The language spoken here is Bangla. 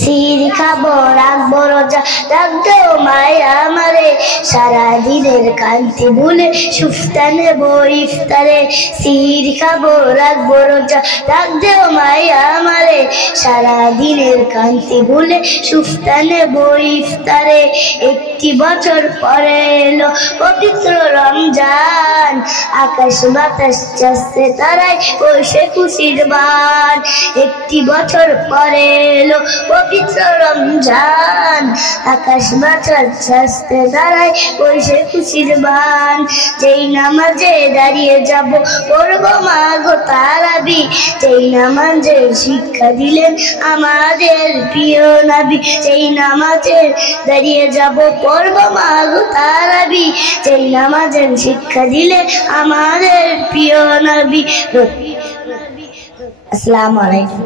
সিঁড়ি খাবো রাখবো রোজা, রাখবো মায়া আমারে, সারাদিনের কান্তি ভুলে সুফতা নেবো ইফতারে। সিঁড়ি খাবো রাখবো রোজা, রাখবো মায়া আমারে, সারাদিনের কান্তি ভুলে সুফতা নেবো ইফতারে। একটি বছর পরে এলো পবিত্র রমজান, আকাশ বাতাস চাষে তারায় বসে খুশির বান। একটি বছর পরে এলো পবিত্র রমজান, আকাশ বাতাস চাষে তারায় বসে খুশির বান। যেই নামাজে দাঁড়িয়ে যাব পড়বো মাগো তারাবি, যেই নামাজের শিক্ষা দিলেন আমাদের প্রিয় নবী। যেই নামাজে দাঁড়িয়ে যাব পড়বো মাগো তারাবি, যেই নামাজের শিক্ষা দিলেন আমাদের প্রিয় নবী। আসসালামু আলাইকুম।